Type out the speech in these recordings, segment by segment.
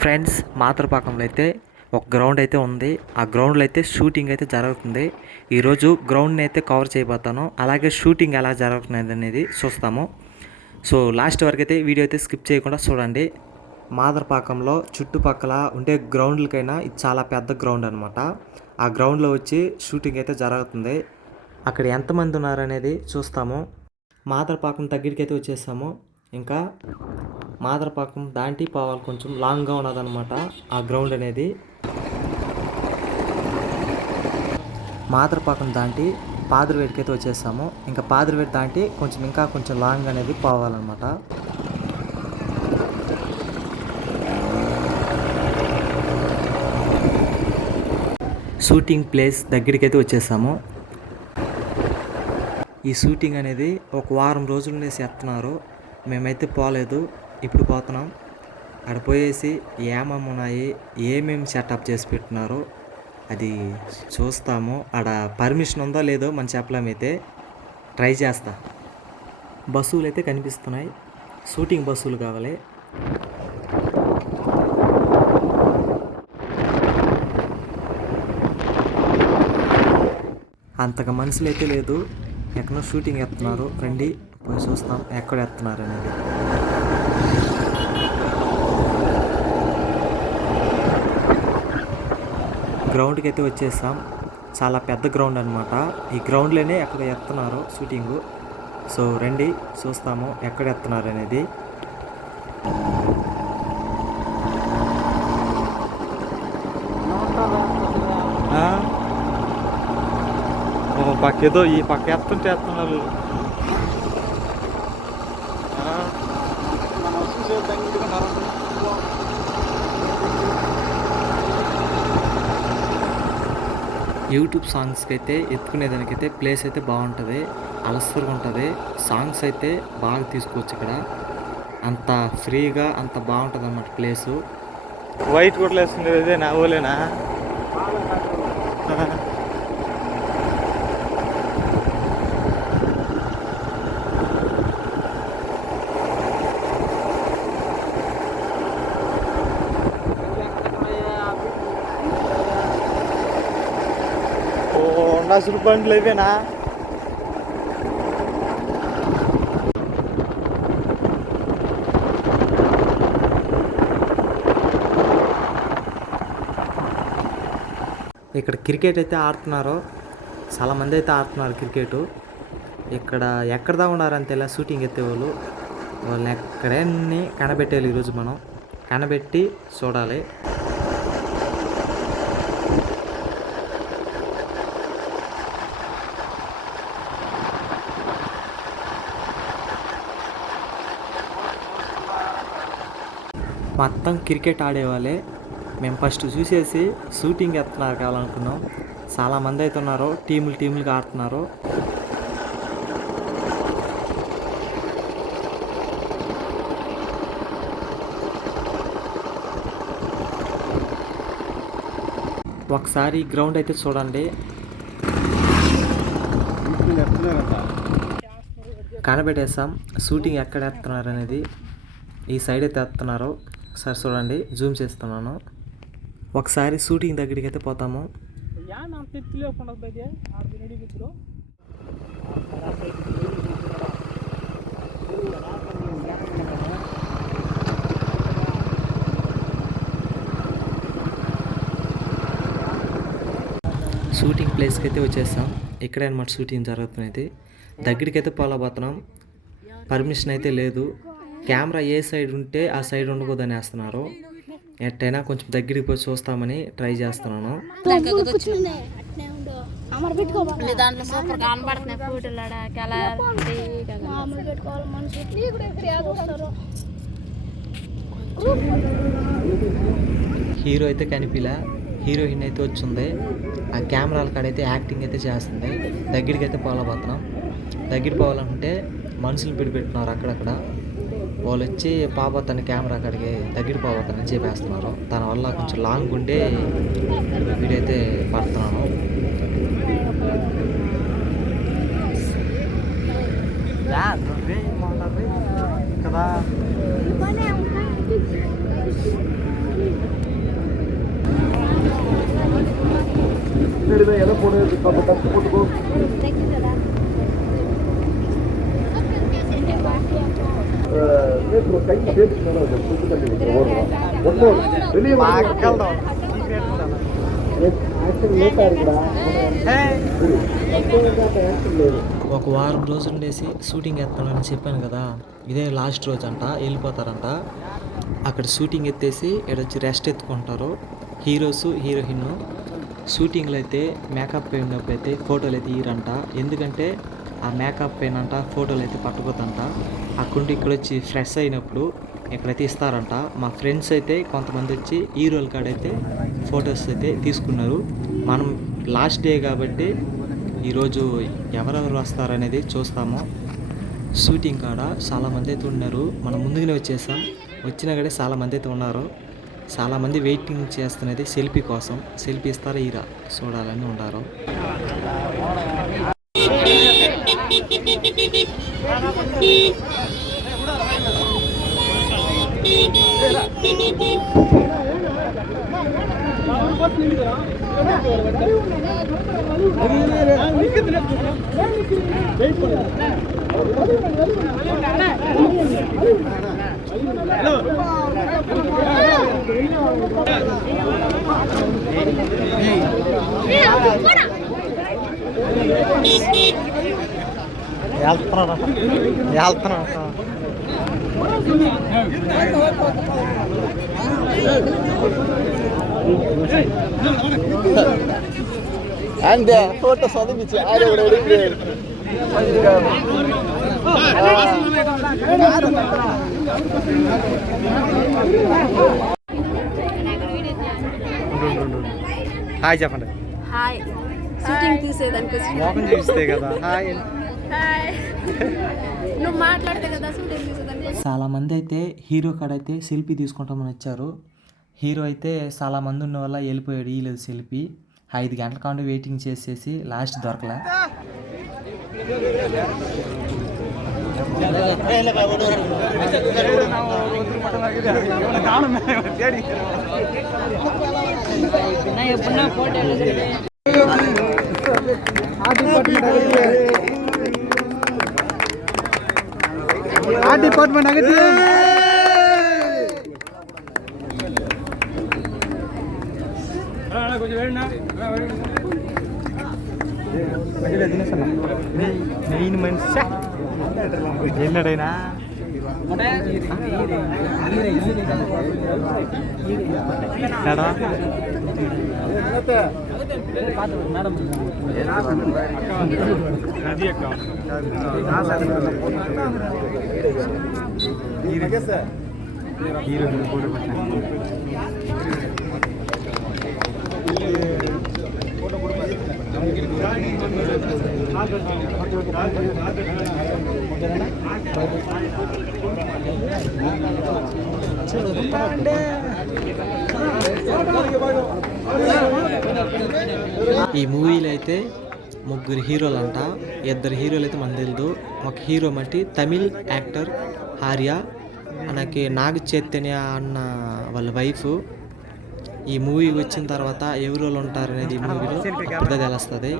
Friends, మాతృపాకంలో అయితే ఒక ground అయితే ఉంది. ఆ గ్రౌండ్లో అయితే షూటింగ్ అయితే జరుగుతుంది. ఈరోజు గ్రౌండ్ని అయితే కవర్ చేయబోతాను. అలాగే షూటింగ్ ఎలా జరుగుతున్నది అనేది చూస్తాము. సో లాస్ట్ వరకు అయితే వీడియో అయితే స్కిప్ చేయకుండా చూడండి. మాదరపాకంలో చుట్టుపక్కల ఉండే గ్రౌండ్లకైనా ఇది చాలా పెద్ద గ్రౌండ్ అనమాట. ఆ గ్రౌండ్లో వచ్చి షూటింగ్ అయితే జరుగుతుంది. అక్కడ ఎంతమంది ఉన్నారనేది చూస్తాము. మాదరపాకం దగ్గరికి అయితే వచ్చేసాము. ఇంకా మాదరపాకం దాటి పోవాలి, కొంచెం లాంగ్గా ఉన్నదనమాట ఆ గ్రౌండ్ అనేది. మాదరపాకం దాటి పాదిరివేడికి అయితే వచ్చేసాము. ఇంకా పాదిరివేడి దాటి కొంచెం లాంగ్ అనేది పోవాలన్నమాట. షూటింగ్ ప్లేస్ దగ్గరికి అయితే వచ్చేసాము. ఈ షూటింగ్ అనేది ఒక వారం రోజుల నుంచి చేస్తున్నారు. మేమైతే పోలేదు, ఇప్పుడు పోతున్నాం. అక్కడ పోయేసి ఏమేమి ఉన్నాయి, ఏమేమి సెటప్ చేసి పెట్టినారో అది చూస్తాము. ఆడ పర్మిషన్ ఉందో లేదో మనం చెప్పలేమైతే ట్రై చేస్తా. బస్సులు అయితే కనిపిస్తున్నాయి, షూటింగ్ బస్సులు కావాలి. అంతగా మనుషులు అయితే లేదు, ఎక్కడో షూటింగ్ ఎత్తున్నారు. రండి పోయి చూస్తాం ఎక్కడ ఎత్తున్నారు అనేది. గ్రౌండ్కి అయితే వచ్చేసాం. చాలా పెద్ద గ్రౌండ్ అనమాట. ఈ గ్రౌండ్లోనే ఎక్కడ ఎత్తున్నారు షూటింగు. సో రండి చూస్తాము ఎక్కడ ఎత్తున్నారు అనేది. పక్క ఏదో ఈ పక్క ఎత్తుంటే ఎత్తున్నారు. యూట్యూబ్ సాంగ్స్కి అయితే ఎత్తుకునేదానికైతే ప్లేస్ అయితే బాగుంటుంది, అలసరుగా ఉంటుంది. సాంగ్స్ అయితే బాగా తీసుకోవచ్చు ఇక్కడ. అంత ఫ్రీగా అంత బాగుంటుంది అన్నమాట ప్లేసు. వైట్ కూడా వేస్తుంది అదే నా ఓలేనా. అసలు బండ్లు అయిపోయినా ఇక్కడ క్రికెట్ అయితే ఆడుతున్నారు. చాలామంది అయితే ఆడుతున్నారు క్రికెట్. ఇక్కడ ఎక్కడదా ఉన్నారని తెలియదు షూటింగ్ ఎత్తే వాళ్ళు. వాళ్ళు ఎక్కడన్నీ కనబెట్టాలి. ఈరోజు మనం కనబెట్టి చూడాలి. మొత్తం క్రికెట్ ఆడేవాళ్ళే. మేము ఫస్ట్ చూసేసి షూటింగ్ ఎత్తున్నారు కావాలనుకున్నాం. చాలామంది అయితే ఉన్నారు, టీములుగా ఆడుతున్నారు. ఒకసారి గ్రౌండ్ అయితే చూడండి, కనబెట్టేస్తాం షూటింగ్ ఎక్కడ ఎత్తున్నారు అనేది. ఈ సైడ్ అయితే ఎత్తున్నారు. సరే చూడండి, జూమ్ చేస్తున్నాను. ఒకసారి షూటింగ్ దగ్గరికి అయితే పోతాము. షూటింగ్ ప్లేస్కి అయితే వచ్చేస్తాం. ఇక్కడే అనమాట షూటింగ్ జరుగుతున్నది. దగ్గరికి అయితే పోలేకపోతున్నాం, పర్మిషన్ అయితే లేదు. కెమెరా ఏ సైడ్ ఉంటే ఆ సైడ్ ఉండకూడదని వేస్తున్నారు. ఎట్టయినా కొంచెం దగ్గరికి పోయి చూస్తామని ట్రై చేస్తున్నాను. హీరో అయితే కనిపిలా, హీరోయిన్ అయితే వచ్చింది. ఆ కెమెరాల కాడైతే యాక్టింగ్ అయితే చేస్తుంది. దగ్గరికి అయితే పోలేకపోతున్నాం. దగ్గర పోవాలంటే మనుషులు పెట్టినారు అక్కడక్కడ. వాళ్ళు వచ్చి తన కెమెరా కాడికి దగ్గర పోవద్దని చెప్పేస్తున్నారు. దానివల్ల కొంచెం లాంగ్ ఉండే వీడైతే పడుతున్నాను. కదా ఒక వారం రోజులు ఉండేసి షూటింగ్ ఎత్తానని చెప్పాను కదా, ఇదే లాస్ట్ రోజు అంట, వెళ్ళిపోతారంట. అక్కడ షూటింగ్ ఎత్తేసి వచ్చి రెస్ట్ ఎత్తుకుంటారు హీరోస్ హీరోయిన్. షూటింగ్లో అయితే మేకప్ అయినప్పుడు అయితే ఫోటోలు అయితే తీయరంట, ఎందుకంటే ఆ మేకప్ అయినంట ఫోటోలు అయితే పట్టుకోదంట. అక్కడి ఇక్కడ వచ్చి ఫ్రెష్ అయినప్పుడు ఎక్కడైతే ఇస్తారంట. మా ఫ్రెండ్స్ అయితే కొంతమంది వచ్చి హీరోల కాడైతే ఫొటోస్ అయితే తీసుకున్నారు. మనం లాస్ట్ డే కాబట్టి ఈరోజు ఎవరెవరు వస్తారనేది చూస్తాము. షూటింగ్ కాడ చాలామంది అయితే ఉన్నారు, మనం ముందుగానే వచ్చేసాం. వచ్చినా కూడా చాలామంది అయితే ఉన్నారు. చాలామంది వెయిటింగ్ చేస్తున్నది సెల్ఫీ కోసం. సెల్ఫీ ఇస్తారా ఈరా చూడాలని ఉన్నారు. عندي فوتو صديقتي عالي ورجلي హాయ్ చెప్పండి. హాయ్. షూటింగ్ తీసేదానికి మోహన్ చూస్తే కదా హాయ్. నువ్వు మాట్లాడితే కదా షూటింగ్ తీసేదానికి. చాలామంది అయితే హీరో కాడైతే సెల్ఫీ తీసుకుంటామని వచ్చారు. హీరో అయితే చాలామంది ఉన్న వల్ల వెళ్ళిపోయాడు, ఇయ్యలేదు సెల్ఫీ. 5 గంటల కాండి వెయిటింగ్ చేసేసి లాస్ట్ దొరకలే. ಆ ಡಿಪಾರ್ಟ್ಮೆಂಟ್ ಆಗತ್ತೆ. మెయిన్ మనిషి ఎన్నడైనా ఈ మూవీలో అయితే 3 హీరోలు అంట. 2 హీరోలు అయితే మన తెలియదు. ఒక హీరో మట్టి తమిళ్ యాక్టర్ ఆర్య, మనకి నాగ చైతన్య అన్న వాళ్ళ వైఫ్. ఈ మూవీ వచ్చిన తర్వాత ఎవరు ఉంటారు అనేది ఈ మూవీలో అప్పుడే తెలుస్తుంది.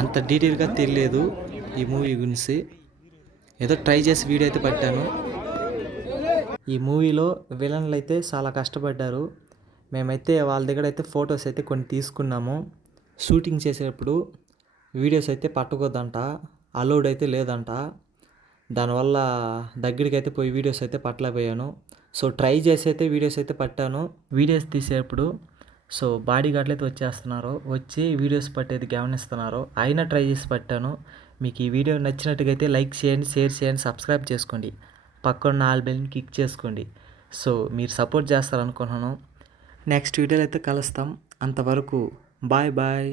అంత డీటెయిల్గా తెలియదు ఈ మూవీ గురించి. ఏదో ట్రై చేసి వీడియో అయితే పట్టాను. ఈ మూవీలో విలన్లు అయితే చాలా కష్టపడ్డారు. మేమైతే వాళ్ళ దగ్గర అయితే ఫొటోస్ అయితే కొన్ని తీసుకున్నాము. షూటింగ్ చేసేటప్పుడు వీడియోస్ అయితే పట్టుకోద్దంట, అలౌడ్ అయితే లేదంట. దానివల్ల దగ్గరికి అయితే పోయి వీడియోస్ అయితే పట్టలేకపోయాను. సో ట్రై చేసి అయితే వీడియోస్ అయితే పట్టాను. వీడియోస్ తీసేటప్పుడు సో బాడీ గార్డ్లు అయితే వచ్చేస్తున్నారు, వచ్చి వీడియోస్ పట్టేది గమనిస్తున్నారు. అయినా ట్రై చేసి పట్టాను. మీకు ఈ వీడియో నచ్చినట్టుగా అయితే లైక్ చేయండి, షేర్ చేయండి, సబ్స్క్రైబ్ చేసుకోండి, పక్కన ఆల్ బెల్ని క్లిక్ చేసుకోండి. సో మీరు సపోర్ట్ చేస్తారనుకున్నాను. నెక్స్ట్ వీడియోలో అయితే కలుస్తాం. అంతవరకు బాయ్ బాయ్.